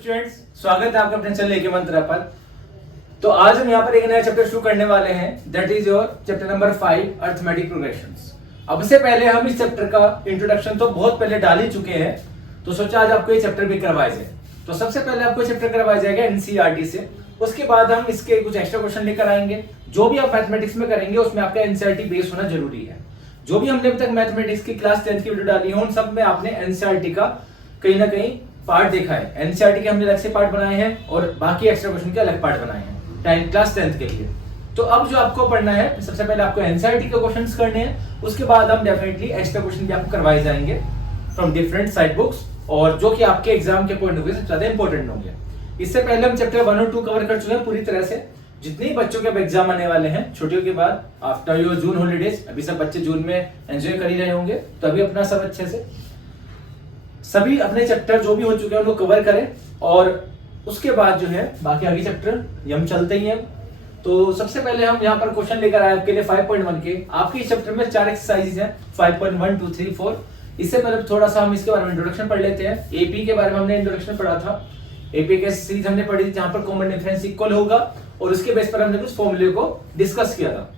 Students, स्वागत है आपका अपने चैनल एके मंत्रा पर। तो आज हम यहाँ पर एक नया चैप्टर शुरू करने वाले हैं, that is your chapter number 5 arithmetic progressions. अब से पहले हम इस चैप्टर का इंट्रोडक्शन तो बहुत पहले डाल ही चुके हैं, तो सोचा आज आपको ये चैप्टर भी करवाया जाए। तो सबसे पहले आपको चैप्टर करवाया जाएगा एनसीईआरटी से, उसके बाद हम इसके कुछ एक्स्ट्रा क्वेश्चन लेकर आएंगे। जो भी आप मैथमेटिक्स में करेंगे उसमें आपका एनसीईआरटी बेस होना जरूरी है। जो भी हमने अभी तक मैथमेटिक्स की क्लास 10 की वीडियो डाली है उन सब में आपने एनसीईआरटी का कहीं ना कहीं पार्ट देखा है। एनसीईआरटी के हमने अलग से पार्ट बनाए हैं और बाकी एक्स्ट्रा क्वेश्चन के अलग पार्ट बनाए हैं क्लास 10 के लिए। तो अब जो आपको पढ़ना है, सबसे पहले आपको एनसीईआरटी के क्वेश्चंस करने हैं, उसके बाद हम डेफिनेटली एक्स्ट्रा क्वेश्चन भी आपको करवाए जाएंगे फ्रॉम डिफरेंट साइड बुक्स, और जो कि आपके एग्जाम के पॉइंट ऑफ व्यू से ज्यादा इंपॉर्टेंट होंगे। इससे पहले हम चैप्टर 1 और 2 कवर कर चुके हैं पूरी तरह से। जितने बच्चों के अब एग्जाम आने वाले हैं छुट्टियों के बाद, आफ्टर योर जून हॉलीडेज, अभी सब बच्चे जून में एंजॉय कर ही रहे होंगे, तो अभी अपना सब अच्छे से सभी अपने चैप्टर जो भी हो चुके हैं उनको कवर करें, और उसके बाद जो है बाकी आगे चैप्टर हम चलते ही हैं। तो सबसे पहले हम यहाँ पर क्वेश्चन लेकर आए आपके लिए 5.1 के। आपके इस चैप्टर में 4 एक्सरसाइज हैं, 5.1, 2, 3, 4। इससे पहले थोड़ा सा हम इसके बारे में इंट्रोडक्शन पढ़ लेते हैं। एपी के बारे में हमने इंट्रोडक्शन पढ़ा था, एपी के सीरीज हमने पढ़ी थी जहां पर कॉमन डिफरेंस इक्वल होगा, और उसके बेस पर हमने कुछ फॉर्मूले को डिस्कस किया था।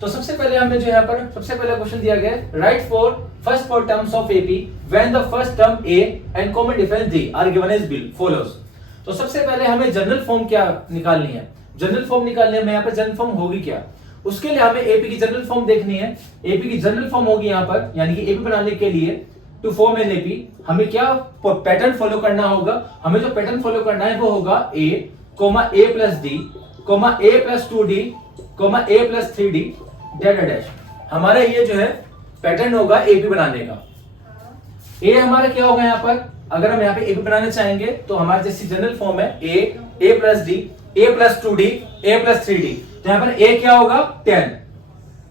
तो सबसे पहले हमें जो यहाँ पर सबसे पहला क्वेश्चन दिया गया है, write for first 4 terms of AP when the first term a and common difference d are given as bill follows. तो सबसे पहले हमें जनरल फॉर्म क्या निकालनी है। जनरल फॉर्म निकालने में यहाँ पर जनरल फॉर्म होगी क्या, उसके लिए हमें एपी की जनरल फॉर्म देखनी है। एपी की जनरल फॉर्म होगी यहाँ पर, यानी कि एपी बनाने के लिए टू फॉर्म एन एपी हमें क्या पैटर्न फॉलो करना होगा। हमें जो पैटर्न फॉलो करना है वो होगा a plus d a plus 2d a plus 3d dash dash. हमारा ये जो है पैटर्न होगा एपी बनाने का। ए हमारा क्या होगा यहाँ पर, अगर हम यहाँ पे एपी बनाना चाहेंगे तो हमारे जैसी जनरल फॉर्म है a plus d a plus 2d a plus 3d। तो यहाँ पर ए क्या होगा 10,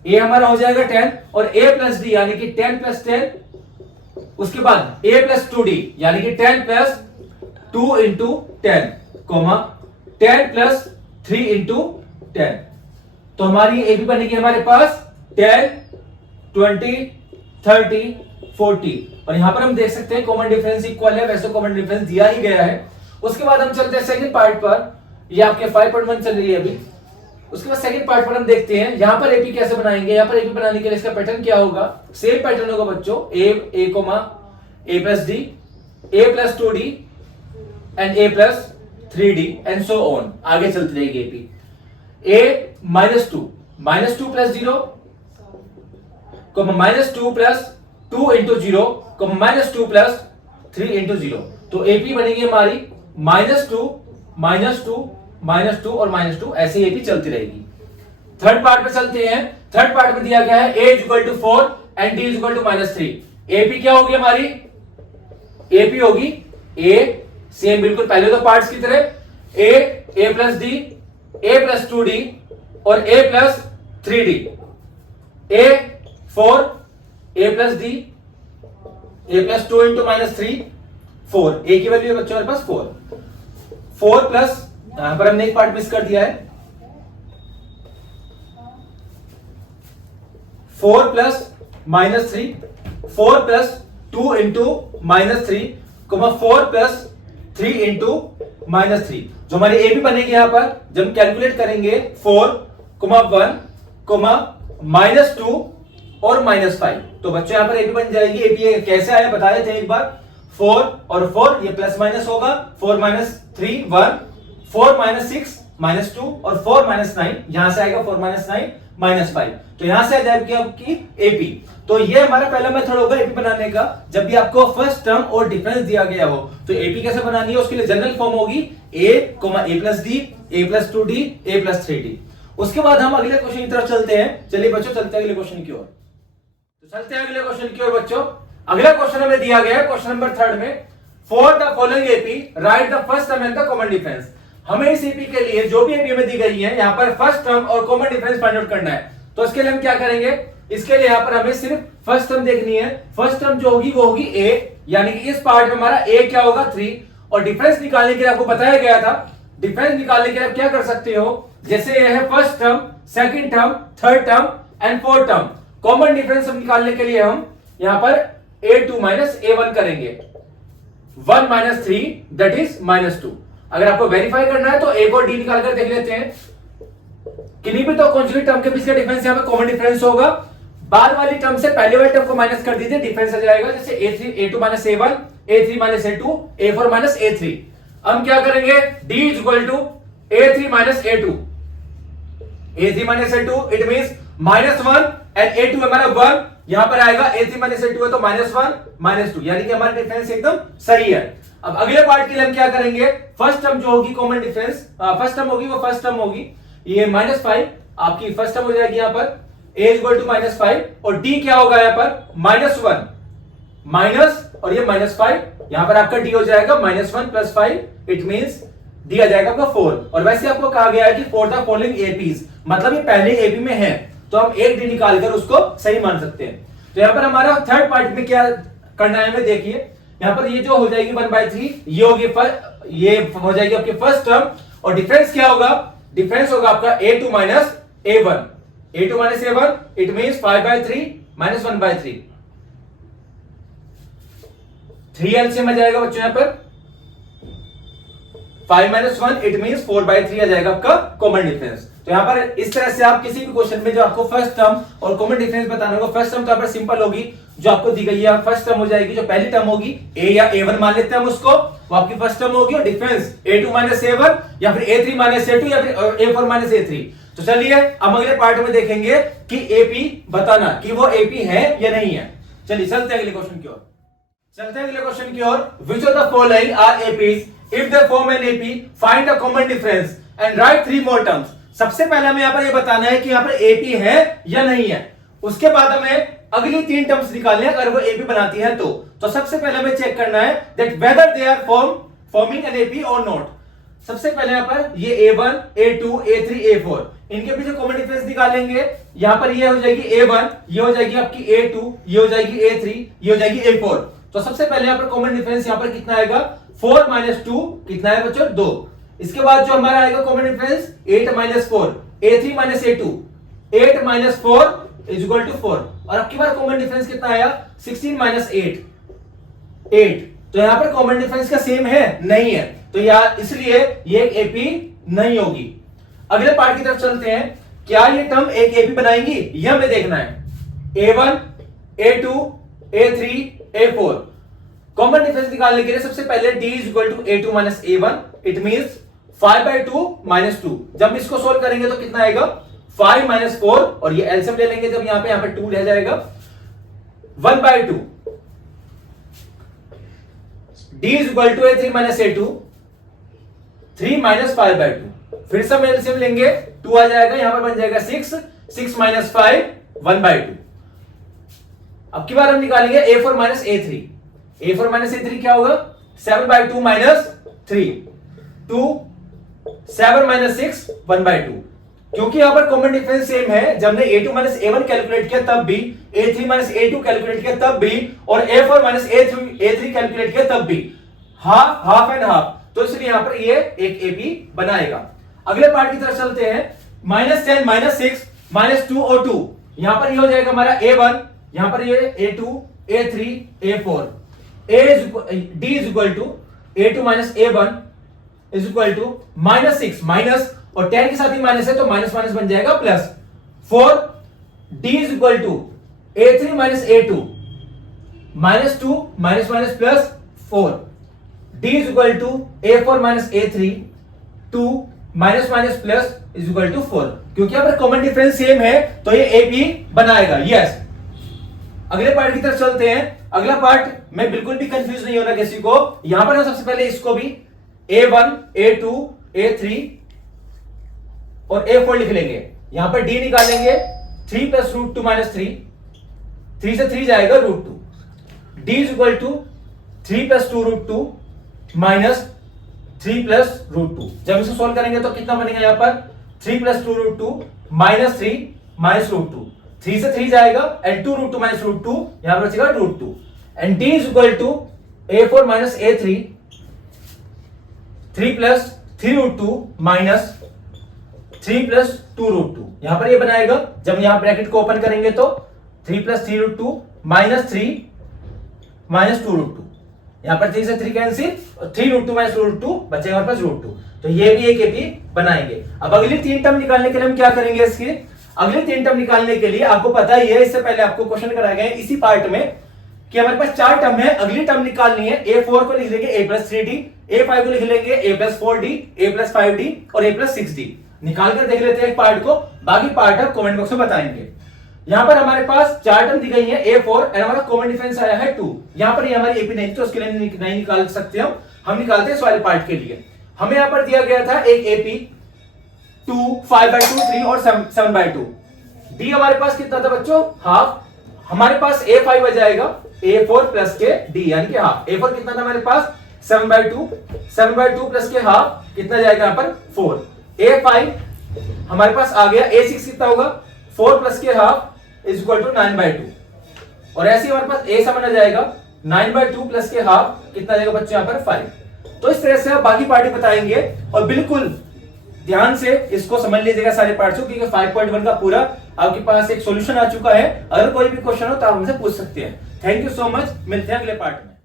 ए हमारा हो जाएगा 10, और ए प्लस डी यानी कि 10 प्लस 10, उसके बाद a प्लस 2d यानी कि 10 प्लस 2 इंटू 10 10 प्लस 3 इंटू 10। तो हमारी एपी बनेगी हमारे पास 10, 20, 30, 40, और यहां पर हम देख सकते हैं कॉमन डिफरेंस इक्वल है, वैसे कॉमन डिफरेंस दिया ही गया है। उसके बाद हम चलते हैं सेकंड पार्ट पर, ये आपके 5.1 चल रही है अभी। उसके बाद सेकंड पार्ट पर हम देखते हैं यहां पर एपी कैसे बनाएंगे। यहां पर एपी बनाने के लिए इसका पैटर्न क्या होगा, सेम पैटर्न होगा बच्चों, a plus d a plus 2d and a plus 3d and so on. आगे चलती रहेगी AP. A minus 2 plus 0 minus 2 plus 2 into 0 minus 2 plus 3 into 0। तो एपी बनेगी हमारी माइनस 2 और माइनस 2, ऐसे एपी चलती रहेगी। थर्ड पार्ट पे चलते हैं। थर्ड पार्ट में दिया गया है a is equal to 4 and d is equal to minus 3। AP क्या होगी हमारी, एपी होगी ए, सेम बिल्कुल पहले तो पार्ट्स की तरह, a plus d a plus 2d और a plus 3d, a 4 a plus d a plus 2 into minus 3 4। ए की वैल्यू है बच्चों हमारे पास 4 प्लस, यहां पर हमने एक पार्ट मिस कर दिया है, 4 plus minus 3 4 plus 2 into minus 3 4 plus 3 into minus 3। जो हमारी एपी बनेगी यहां पर जब हम कैलकुलेट करेंगे 4, 1, माइनस 2 और माइनस 5, तो बच्चों यहां पर एपी बन जाएगी। एपी कैसे आया बता रहे थे एक बार, 4 और 4 ये प्लस माइनस होगा, 4 माइनस 3 1, 4 माइनस 6 माइनस 2 और 4 माइनस 9, यहां से आएगा 4 माइनस 9 माइनस 5। तो यहां से आ जाएगी आपकी एपी। तो ये हमारा पहला मेथड होगा एपी बनाने का। जब भी आपको फर्स्ट टर्म और डिफरेंस दिया गया हो तो एपी कैसे बनानी है, उसके लिए जनरल फॉर्म होगी a plus d a plus 2d a plus 3d। उसके बाद हम अगले क्वेश्चन की तरफ चलते हैं। चलिए बच्चों चलते हैं अगले क्वेश्चन की ओर। तो चलते हैं अगले क्वेश्चन की ओर बच्चों। अगला क्वेश्चन हमें दिया गया है क्वेश्चन नंबर 3 में, for the following AP right the first term and the common difference. हमें इस एपी के लिए जो भी एपी में दी गई है यहां पर फर्स्ट टर्म और कॉमन डिफरेंस फाइंड आउट करना है। तो इसके लिए हम क्या करेंगे, इसके लिए यहां पर हमें सिर्फ फर्स्ट टर्म देखनी है। फर्स्ट टर्म जो होगी वो होगी ए, यानी कि इस पार्ट में हमारा ए क्या होगा 3, और डिफरेंस निकालने के लिए आपको बताया गया था, डिफरेंस निकालने के लिए आप क्या कर सकते हो, जैसे ये है first term, second term, third term and fourth term. Common difference निकालने के लिए हम यहां पर a2 माइनस a1 करेंगे। 1 माइनस 3 दैट इज -2। अगर आपको वेरीफाई करना है तो एक और डी निकाल कर देख लेते हैं। किन्हीं भी दो कॉन्जुगेट टर्म के बीच का डिफरेंस यहां पे कॉमन डिफरेंस होगा। बाद वाली टर्म से पहले वाली टर्म को माइनस कर दीजिए, डिफरेंस आ जाएगा। जैसे a2 minus a1, a3 minus a2, a4 minus a3। हम क्या करेंगे, d is equal to a3 minus a2, a3 minus a2 it means -1 and a2 हमारा 1, यहां पर आएगा a3 माइनस a2 है तो -1 -2, यानी कि हमारा डिफरेंस एकदम सही है। अब अगले पार्ट के लिए हम क्या करेंगे, फर्स्ट टर्म जो होगी कॉमन डिफरेंस, फर्स्ट टर्म होगी वो फर्स्ट टर्म होगी, ये -5 आपकी फर्स्ट टर्म हो जाएगी यहां पर, a इक्वल टू -5 और d क्या होगा यहां पर -1 माइनस और ये -5, यहां पर आपका d हो जाएगा -1 + 5 इट मींस d आ जाएगा आपका 4। और वैसे आपको कहा गया है कि फॉर द फॉलोइंग एपीज, मतलब ये पहले एपी में है तो हम एक d निकालकर उसको सही मान सकते हैं। तो यहां पर हमारा थर्ड पार्ट में क्या करना है हमें, देखिए यहां पर ये जो हो जाएगी 1/3 ये होगी ये हो जाएगी आपकी फर्स्ट टर्म, और डिफरेंस क्या होगा, डिफरेंस होगा आपका a2 minus a1, a2 minus a1 it means 5/3 minus 1/3, 3 LCM आ जाएगा बच्चों यहां पर, 5 माइनस 1 इट मींस 4/3 आ जाएगा आपका कॉमन डिफरेंस। तो यहां पर इस तरह से आप किसी भी क्वेश्चन में जो आपको फर्स्ट टर्म और कॉमन डिफरेंस बताना होगा, फर्स्ट टर्म तो यहां पर सिंपल होगी जो आपको दी गई है, फर्स्ट टर्म हो जाएगी जो पहली टर्म होगी a या a1 मान लेते हैं हम उसको, वो आपकी फर्स्ट टर्म होगी, और डिफरेंस a2 माइनस a1 या फिर a3 माइनस a2 या फिर a4 माइनस a3। तो चलिए अब अगले पार्ट में देखेंगे कि एपी बताना कि वो एपी है या नहीं है। चलिए चलते हैं अगले क्वेश्चन की ओर, चलते हैं अगले क्वेश्चन की ओर। Which of the following are APs, if they form an AP find the common difference and write 3 more terms. सबसे पहले हमें यहां पर ये बताना है कि यहां पर एपी है या नहीं है, उसके बाद हमें अगली 3 टर्म्स निकालने हैं अगर वो एपी बनाती है तो सबसे पहले हमें चेक करना है that whether they are forming an AP और नॉट। सबसे पहले यहां पर ये a1 a2 a3 a4 इनके बीच कॉमन डिफरेंस निकालेंगे। यहां पर ये हो जाएगी a1, ये हो जाएगी आपकी a2, ये हो जाएगी a3, ये हो जाएगी a4। तो सबसे पहले यहां पर कॉमन डिफरेंस यहां पर कितना आएगा, 4 माइनस 2 कितना है बच्चों 2। इसके बाद जो हमारा आएगा common difference 8 minus 4 a3 minus a2, 8 minus 4 is equal to 4। और अब की बार कॉमन डिफरेंस कितना आया 16 माइनस 8। तो यहां पर कॉमन डिफरेंस का सेम है नहीं है, तो यार इसलिए ये एक एपी नहीं होगी। अगले पार्ट की तरफ चलते हैं, क्या ये टर्म एक एपी बनाएंगी यह हमें देखना है। a1 a2 a3 a4 common difference निकालने के लिए सबसे पहले d is equal to a2 minus a1 it means 5/2 minus 2। जब इसको सोल्व करेंगे तो कितना आएगा 5 माइनस 4 और ये एलसीएम ले लेंगे, जब यहां पे 2 रह जाएगा 1/2 d is equal to a3 minus a2 3 minus 5/2। फिर से हम एलसीएम लेंगे 2 आ जाएगा, यहां पर बन जाएगा 6 माइनस 5 1/2। अब की बार हम निकालेंगे a4 minus a3, a4 minus a3 क्या होगा 7/2 माइनस 3 2 7 माइनस 6 1/2। क्योंकि यहां पर कॉमन डिफरेंस सेम है, जब हमने a2 माइनस a1 कैलकुलेट किया तब भी, a3 माइनस a2 कैलकुलेट किया तब भी, और a4 माइनस a3 कैलकुलेट किया तब भी, हाफ एंड हाफ। तो इसलिए यहां पर ये एक एपी बनाएगा। अगले पार्ट की तरफ चलते हैं, -10 -6 -2 और 2। यहां पर ये हो जाएगा हमारा a1, यहां पर ये a2 a3 a4, d is equal to a2 minus a1 is equal to -6 minus, और 10 के साथ ही माइनस है तो माइनस माइनस बन जाएगा plus 4, d is equal to a3 minus a2 -2 minus minus plus 4, d is equal to a4 minus a3 2 minus minus plus is equal to 4। क्योंकि यहां पर कॉमन डिफरेंस सेम है तो ये एपी बनाएगा। यस, अगले पार्ट की तरफ चलते हैं। अगला पार्ट में बिल्कुल भी कंफ्यूज नहीं होना किसी को। यहां पर हम सबसे पहले इसको भी a1 a2 a3 और a4 लिख लेंगे। यहां पर d निकालेंगे 3 प्लस √2 माइनस 3, 3 से 3 जाएगा √2, d is equal to 3 plus 2 √2 minus 3 plus √2। जब इसे सोल्व करेंगे तो कितना बनेगा यहां पर 3 प्लस 2 √2 माइनस 3 माइनस √2, 3 से 3 जाएगा एंड 2 √2 माइनस √2 यहां पर बचेगा √2 and d is equal to a4 minus a3 3 plus 3 √2 minus 3 plus 2 √2। यहां पर ये बनाएगा, जब यहां ब्रैकेट को ओपन करेंगे तो 3 प्लस 3 √2 माइनस 3 माइनस 2 √2 यहाँ पर 3 से 3 कैंसिल, 3 रूट 2 माइनस रूट 2 बचेगा हमारे पास रूट 2। तो ये भी एक एपी बनाएंगे। अब अगली 3 टर्म निकालने के लिए हम क्या करेंगे, इसके अगली 3 टर्म निकालने के लिए आपको पता ही है, इससे पहले आपको क्वेश्चन कराए गए इसी पार्ट में कि हमारे पास 4 टर्म है, अगली टर्म निकालनी है। a4 को लिख लेंगे a+3d, a5 को लिख लेंगे a+4d, a+5d और a+6d। निकाल कर देख लेते हैं एक पार्ट को, बाकी पार्ट आप कमेंट बॉक्स में बताएंगे। यहां पर हमारे पास 4 टर्म दी गई है a4 और हमारा कॉमन डिफरेंस आया है 2। यहां पर ये हमारी एपी नहीं, तो उसके लिए नहीं निकाल सकते हम निकालते हैं इस वाले पार्ट के लिए। हमें यहां पर दिया गया था एक एपी 2, 5/2, 3 और 7/2। डी हमारे पास कितना था बच्चों, हाफ। हमारे पास a5 आ जाएगा a4 प्लस के d यानी कि हाफ। a4 कितना था हमारे पास 7/2, 7/2 प्लस के हाफ कितना जाएगा यहाँ पर 4। a5 हमारे पास आ गया, a6 कितना होगा 4 प्लस के हाफ इज इक्वल टू 9/2 और ऐसे हमारे पास a7 आ जाएगा 9/2 प्लस के हाफ कितना जाएगा बच्चों यहाँ पर 5। तो इस तरह से आप बाकी पार्टी बताएंगे और बिल्कुल ध्यान से इसको समझ लीजिएगा सारे पार्ट्स को, क्योंकि 5.1 का पूरा आपके पास एक सॉल्यूशन आ चुका है। अगर कोई भी क्वेश्चन हो तो आप हमसे पूछ सकते हैं। थैंक यू सो मच, मिलते हैं अगले पार्ट में।